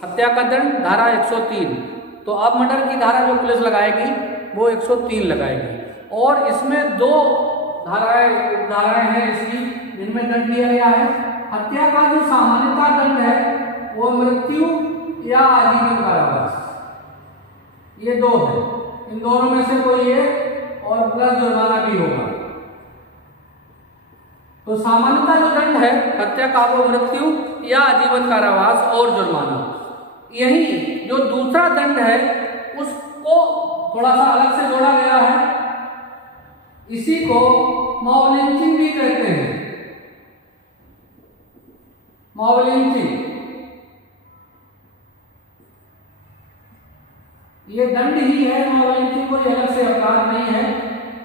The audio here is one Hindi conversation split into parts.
हत्या का दंड धारा 103। तो अब मर्डर की धारा जो पुलिस लगाएगी वो 103 लगाएगी। और इसमें दो धाराएं हैं इसकी जिनमें दंड दिया गया है। हत्या का जो सामान्यतः दंड है वो मृत्यु या आजीवन कारावास, ये दो है। इन दोनों में से कोई एक और प्लस जुर्माना भी होगा। तो सामान्यतः जो दंड है हत्या का वो मृत्यु या आजीवन कारावास और जुर्माना। यही जो दूसरा दंड है उसको थोड़ा सा अलग से जोड़ा गया है। इसी को मॉब लिंचिंग भी कहते हैं। मॉब लिंचिंग ये दंड ही है, मॉब लिंचिंग कोई अलग से अपराध नहीं है।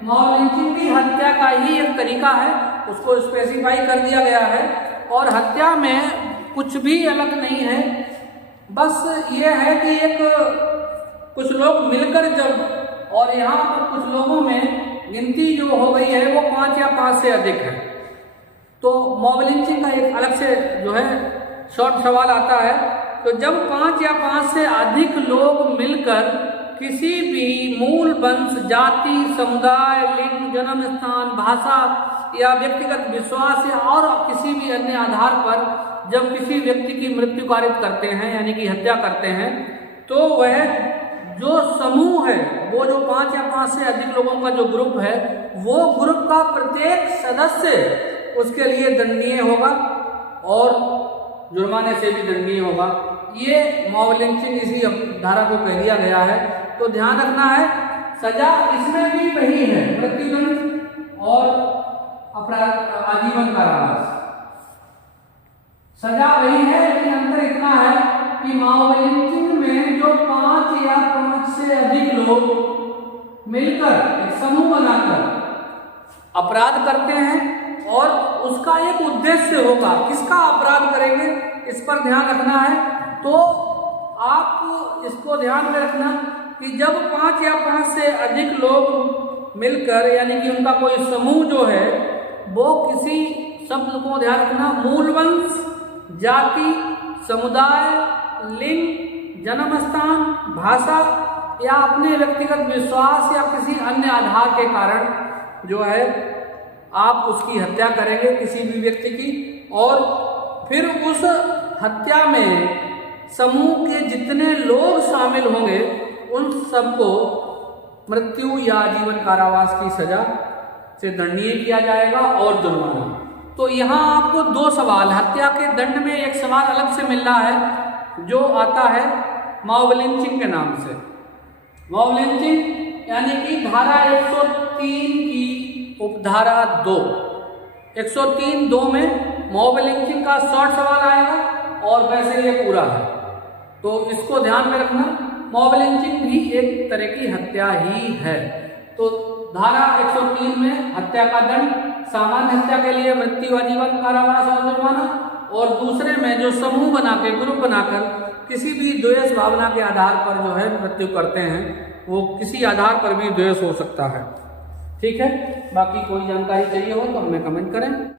मॉब लिंचिंग भी हत्या का ही एक तरीका है, उसको स्पेसिफाई कर दिया गया है। और हत्या में कुछ भी अलग नहीं है, बस ये है कि एक कुछ लोग मिलकर जब, और यहाँ पर कुछ लोगों में गिनती जो हो गई है वो 5 या 5 से अधिक है। तो मॉब लिंचिंग का एक अलग से जो है शॉर्ट सवाल आता है। तो जब 5 या 5 से अधिक लोग मिलकर किसी भी मूल वंश, जाति, समुदाय, लिंग, जन्म स्थान, भाषा या व्यक्तिगत विश्वास या और किसी भी अन्य आधार पर जब किसी व्यक्ति की मृत्यु कारित करते हैं यानी कि हत्या करते हैं, तो वह जो समूह है, वो जो 5 या 5 से अधिक लोगों का जो ग्रुप है, वो ग्रुप का प्रत्येक सदस्य उसके लिए दंडनीय होगा और जुर्माने से भी दंडनीय होगा। ये मॉब लिंचिंग इसी धारा को कह दिया गया है। तो ध्यान रखना है, सजा इसमें भी वही है, मृत्युदंड और अपराध आजीवन कारावास। सजा वही है, लेकिन अंतर इतना है कि मॉब लिंचिंग में जो 5 या 5 से अधिक लोग मिलकर एक समूह बनाकर अपराध करते हैं और उसका एक उद्देश्य होगा, किसका अपराध करेंगे इस पर ध्यान रखना है। तो आप इसको ध्यान में रखना कि जब 5 या 5 से अधिक लोग मिलकर यानी कि उनका कोई समूह जो है वो किसी शब्द को ध्यान रखना, मूल वंश, जाति, समुदाय, लिंग, जन्म स्थान, भाषा या अपने व्यक्तिगत विश्वास या किसी अन्य आधार के कारण जो है आप उसकी हत्या करेंगे किसी भी व्यक्ति की, और फिर उस हत्या में समूह के जितने लोग शामिल होंगे उन सबको मृत्यु या आजीवन कारावास की सजा से दंडनीय किया जाएगा और जुर्माना। तो यहाँ आपको 2 सवाल, हत्या के दंड में एक सवाल अलग से मिल रहा है जो आता है मॉब लिंचिंग के नाम से। मॉब लिंचिंग यानी कि धारा 103 की उपधारा 2, 103(2) में मॉब लिंचिंग का शॉर्ट सवाल आएगा और वैसे ये पूरा है, तो इसको ध्यान में रखना। मॉब लिंचिंग भी एक तरह की हत्या ही है। तो धारा 103 में हत्या का दंड, सामान्य हत्या के लिए मृत्यु, आजीवन कारावास और जुर्माना, और दूसरे में जो समूह बना के, ग्रुप बनाकर किसी भी द्वेष भावना के आधार पर जो है मृत्यु करते हैं, वो किसी आधार पर भी द्वेष हो सकता है। ठीक है, बाकी कोई जानकारी चाहिए हो तो हमें कमेंट करें।